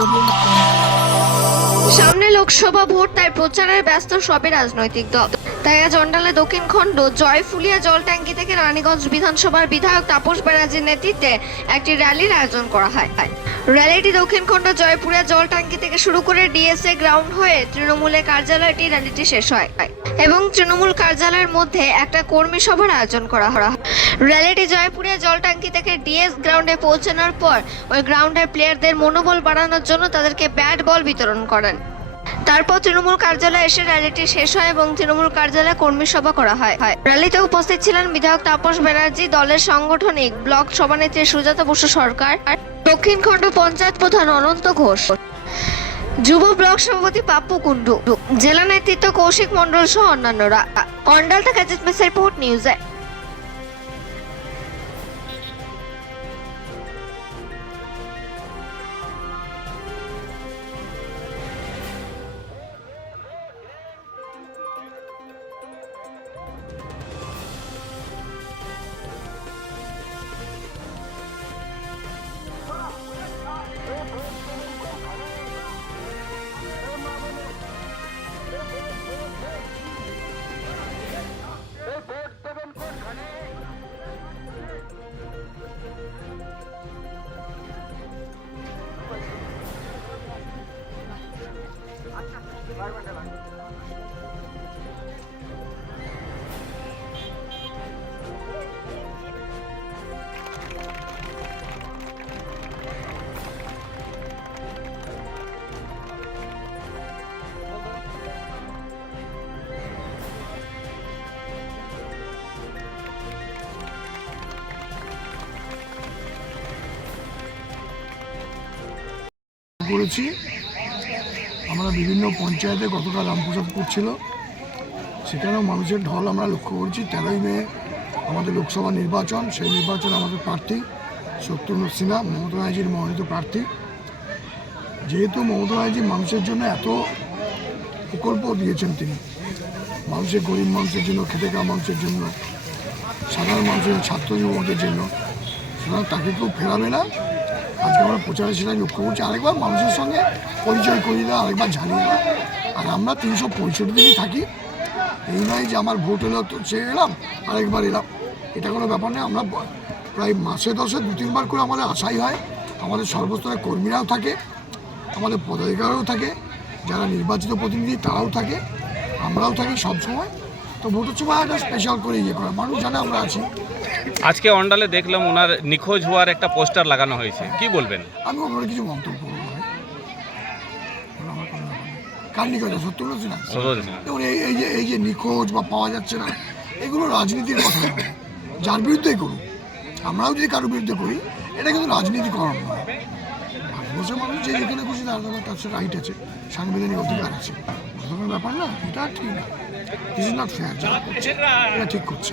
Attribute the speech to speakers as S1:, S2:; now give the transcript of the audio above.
S1: 我想。লোকসভা vote, তাই প্রচারের ব্যস্ত সবে রাজনৈতিক দল। তাই আজ অন্ডালে দক্ষিণ খণ্ড, জয়ফুলিয়া জল ট্যাঙ্কি থেকে রানীগঞ্জ বিধানসভার বিধায়ক তাপস ব্যানার্জির নেতৃত্বে একটি র্যালির আয়োজন করা হয়। র্যালিটি দক্ষিণ খণ্ড, জয়পুরিয়া জল ট্যাঙ্কি থেকে শুরু করে ডিএসএ গ্রাউন্ড হয়ে তৃণমূলের কার্যালয়টি র্যালিটি শেষ হয়। এবং তৃণমূল কার্যালয়ের মধ্যে একটা কর্মী সভার আয়োজন করা হয়। র্যালিটি জয়পুরিয়া জল ট্যাঙ্কি থেকে ডিএস গ্রাউন্ডে পৌঁছানোর পর, ওই গ্রাউন্ডের প্লেয়ারদের মনোবল বাড়ানোর জন্য তাদেরকে ব্যাট বল বিতরণ করেন। তারপর তৃণমূল কার্যালয়ে এসে র্যালিটি শেষ হয় এবং তৃণমূল কার্যালয়ে কর্মী সভা করা হয়। র্যালিতে উপস্থিত ছিলেন বিধায়ক তাপস ব্যানার্জি, দলের সাংগঠনিক ব্লক সভানেত্রী সুজাতা বসু সরকার, দক্ষিণ খণ্ড পঞ্চায়েত প্রধান অনন্ত ঘোষ, যুব ব্লক সভাপতি পাপ্পু কুন্ডু জেলা নেতৃত্ব কৌশিক মণ্ডল সহ অন্যান্যরা। অন্ডাল থেকে জিত মিস রিপোর্ট নিউজে
S2: করেছি আমরা বিভিন্ন পঞ্চায়েতে গতকাল রামপ্রসাদ করছিল। সেখানেও মানুষের ঢল আমরা লক্ষ্য করছি। তেরোই মে আমাদের লোকসভা নির্বাচন, সেই নির্বাচন আমাদের প্রার্থী শত্রুঘ্ন সিনহা, মমতা ব্যানার্জির মনোনীত প্রার্থী। যেহেতু মমতা ব্যানার্জি মানুষের জন্য এত প্রকল্প দিয়েছেন তিনি, মানুষের, গরিব মানুষের জন্য, খেটে খাওয়া মানুষের জন্য, সাধারণ মানুষের ছাত্র যুবকদের জন্য, সুতরাং তাকে কেউ ফেরাবে না। আজকে আমরা প্রচারে সেটাই লক্ষ্য করছি আরেকবার মানুষের সঙ্গে পরিচয় করিয়ে দেওয়া, আরেকবার ঝালিয়ে দেওয়া। আর আমরা তিনশো পঁয়ষট্টি দিনই থাকি। এই নয় যে আমার ভোট এলো তো সে এলাম আরেকবার এলাম। এটা কোনো ব্যাপার নেই আমরা প্রায় মাসে দশে দু তিনবার করে আমাদের আশাই হয়। আমাদের সর্বস্তরের কর্মীরাও থাকে, আমাদের পদাধিকারও থাকে, যারা নির্বাচিত প্রতিনিধি তারাও থাকে। আমরাও থাকি সবসময়। তো ভোটের সময় একটা স্পেশাল করে ইয়ে করা। মানুষ জানে আমরা আছি।
S3: আজকে অন্ডালে দেখলাম ওনার নিখোঁজ হওয়ার একটা পোস্টার লাগানো হয়েছে। কি বলবেন?
S2: আমি ওপরে কিছু মন্তব্য করব না। ওগুলো আমার কোনো ব্যাপার নেই। কার নিখোঁজ না? যেমন এই এই যে এই যে নিখোঁজ বা পাওয়া যাচ্ছে না এগুলো রাজনীতির কথা। নয় যার বিরুদ্ধেই করুক। আমরাও যদি কারোর বিরুদ্ধে করি এটা কিন্তু রাজনীতিকরণ নয়। ভারতবর্ষের মানুষ যে যেখানে খুশি জন্য তার সে রাইট আছে, সাংবিধানিক অধিকার আছে কোনো ব্যাপার না, এটা ঠিক না ইজ নট ফেয়ার যা করছে, এটা ঠিক করছে।